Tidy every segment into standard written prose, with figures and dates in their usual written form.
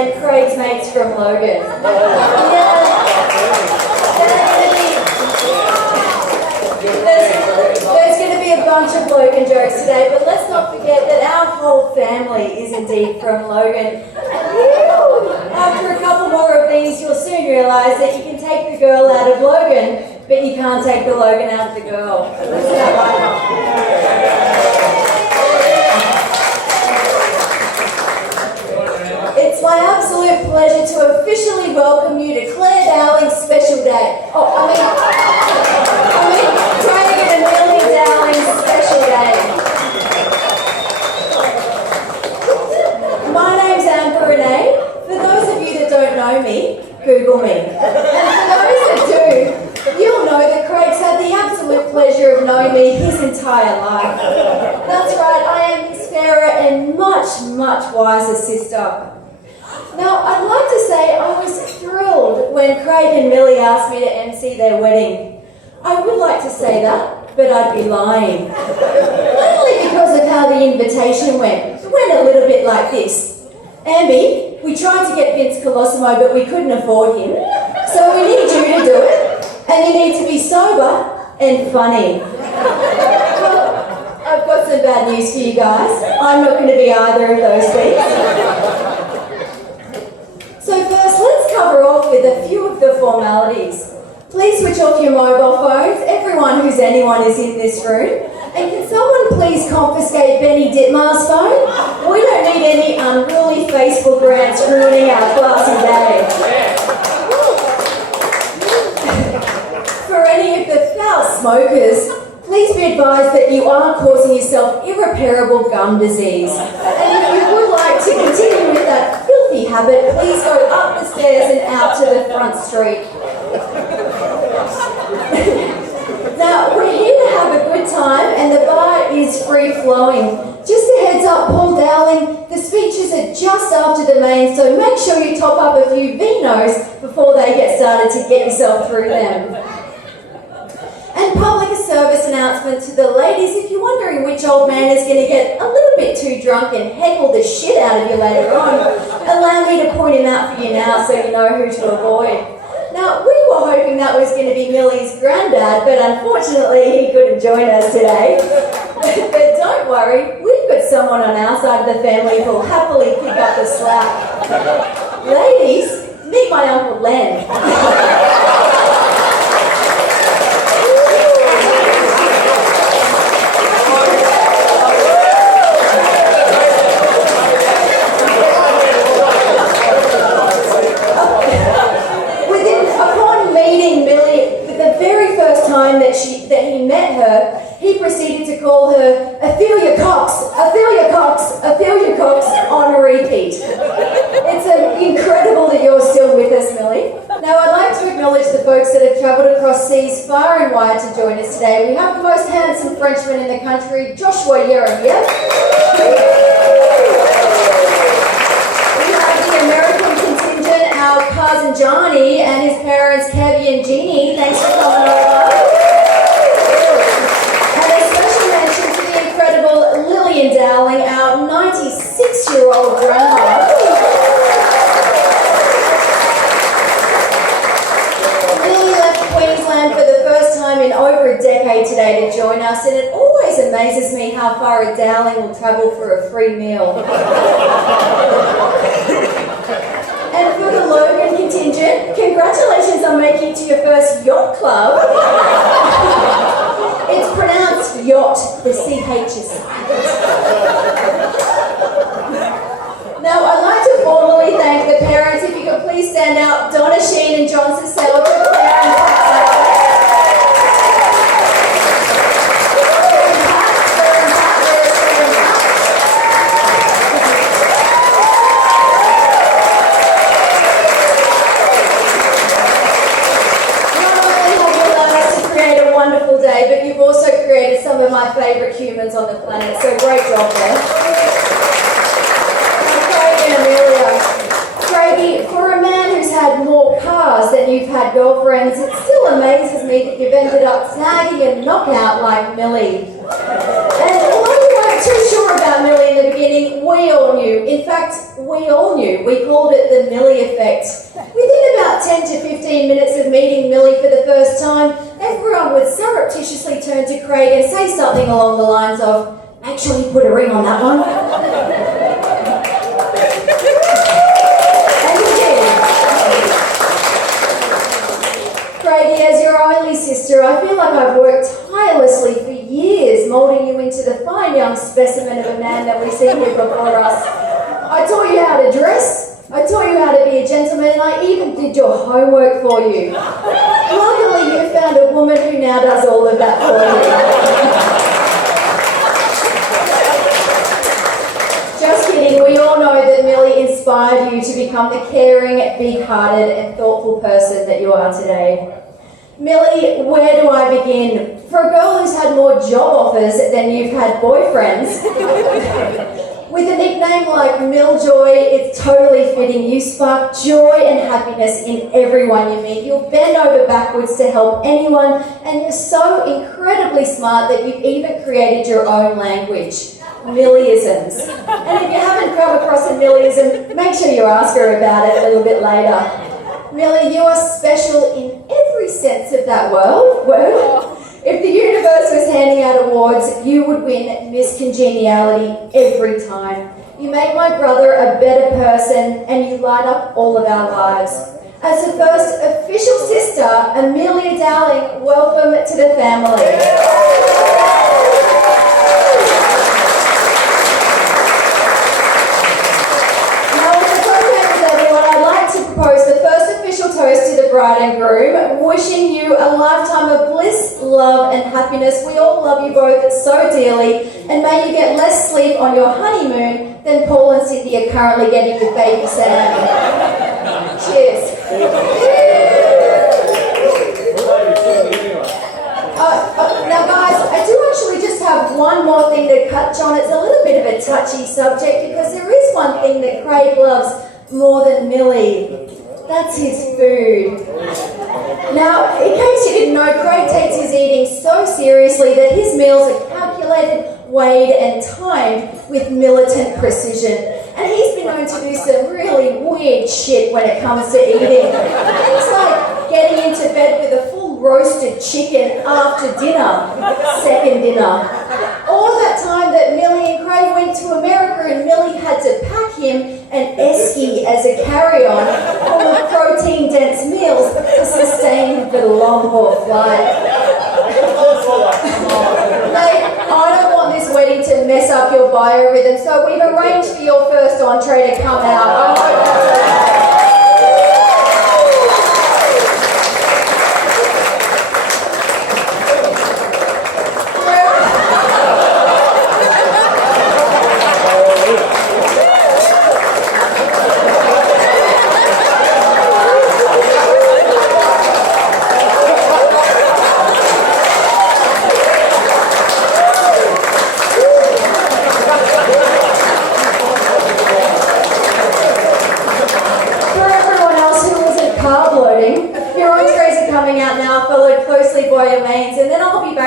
and Craig's mates from Logan. There's going to be a bunch of Logan jokes today, but let's not forget that our whole family is indeed from Logan. After a couple more of these, you'll soon realise that you can take the girl out of Logan, but you can't take the Logan out of the girl. It's my absolute pleasure to officially welcome you to Claire Dowling's special day. Craig and Amelia Dowling's special day. My name's Amber Renee. For those of you that don't know me, Google me. And for those that do, you'll know that Craig's had the absolute pleasure of knowing me his entire life. That's right, I am his fairer and much, much wiser sister. Now, I'd like to say I was thrilled when Craig and Millie asked me to MC their wedding. I would like to say that, but I'd be lying. Mainly because of how the invitation went. It went a little bit like this. Amby, we tried to get Vince Colosimo, but we couldn't afford him. So we need you to do it, and you need to be sober and funny. Well, I've got some bad news for you guys. I'm not going to be either of those things. So first, let's cover off with a few of the formalities. Please switch off your mobile phones. Everyone who's anyone is in this room. And can someone please confiscate Benny Ditmar's phone? We don't need any unruly Facebook rants ruining our classy day. For any of the foul smokers, please be advised that you are causing yourself irreparable gum disease. And if you would like to continue with that filthy habit, please go up the stairs and out to the front street. Now, we're here to have a good time and the bar is free-flowing. Just a heads up, Paul Dowling, the speeches are just after the main, so make sure you top up a few vinos before they get started to get yourself through them. And public service announcement to the ladies, if you're wondering which old man is going to get a little bit too drunk and heckle the shit out of you later on, allow me to point him out for you now so you know who to avoid. Now, we were hoping that was going to be Millie's granddad, but unfortunately he couldn't join us today. But don't worry, we've got someone on our side of the family who'll happily pick up the slack. Ladies, meet my Uncle Len. That he met her, he proceeded to call her Ophelia Cox, Ophelia Cox, Ophelia Cox on a repeat. It's incredible that you're still with us, Millie. Now, I'd like to acknowledge the folks that have travelled across seas far and wide to join us today. We have the most handsome Frenchman in the country, Joshua Yeremiev. We have the American contingent, our cousin Johnny, and his parents, Kevy and Jeannie. Thanks for coming over. Lillian Dowling, our 96-year-old grandma. Lily left Queensland for the first time in over a decade today to join us, and it always amazes me how far a Dowling will travel for a free meal. And for the Logan contingent, congratulations on making it to your first yacht club. It's pronounced yacht, the CH is silent. Now, I'd like to formally thank the parents. If you could please stand out, Donna Sheen and John Cicel, Claire and Pat. But you've also created some of my favourite humans on the planet, so great job there. Craig and Amelia. Craigie, for a man who's had more cars than you've had girlfriends, it still amazes me that you've ended up snagging a knockout like Millie. And although we weren't too sure about Millie in the beginning, we all knew. In fact, we all knew. We called it the Millie effect. Within about 10 to 15 minutes of meeting Millie for the first time, everyone would surreptitiously turn to Craig and say something along the lines of, "Make sure you put a ring on that one." And he did. Craigie, as your only sister, I feel like I've worked tirelessly for years moulding you into the fine young specimen of a man that we see here before us. I taught you how to dress, I taught you how to be a gentleman, and I even did your homework for you. Luckily, you found a woman who now does all of that for you. Just kidding, we all know that Millie inspired you to become the caring, big-hearted and thoughtful person that you are today. Millie, where do I begin? For a girl who's had more job offers than you've had boyfriends, with a nickname like Milljoy, it's totally fitting. You spark joy and happiness in everyone you meet. You'll bend over backwards to help anyone, and you're so incredibly smart that you've even created your own language, Millieisms. And if you haven't come across a Millieism, make sure you ask her about it a little bit later. Millie, you are special in every sense of that word. If the universe was handing out awards, you would win Miss Congeniality every time. You make my brother a better person, and you light up all of our lives. As the first official sister, Amelia Dowling, welcome to the family. Now, if it's okay with everyone, I'd like to propose the first official toast to the bride and groom, wishing you a lifetime of bliss, love and happiness. We all love you both so dearly, and may you get less sleep on your honeymoon than Paul and Cindy are currently getting with baby Sam. Cheers. Now guys, I do actually just have one more thing to touch on. It's a little bit of a touchy subject because there is one thing that Craig loves more than Millie. That's his food. Now, in case you didn't know, Craig takes his eating so seriously that his meals are calculated, weighed and timed with militant precision. And he's been known to do some really weird shit when it comes to eating. Things like getting into bed with a full roasted chicken after dinner, second dinner. All that time that Millie and Craig went to America and Millie had to pack him an esky as a carry-on full of protein-dense meals to sustain him for the long-haul flight. Mate, I don't want this wedding to mess up your biorhythm, so we've arranged for your first entree to come out. I hope that's okay.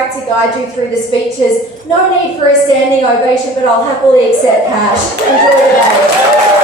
To guide you through the speeches. No need for a standing ovation, but I'll happily accept cash. Enjoy the day.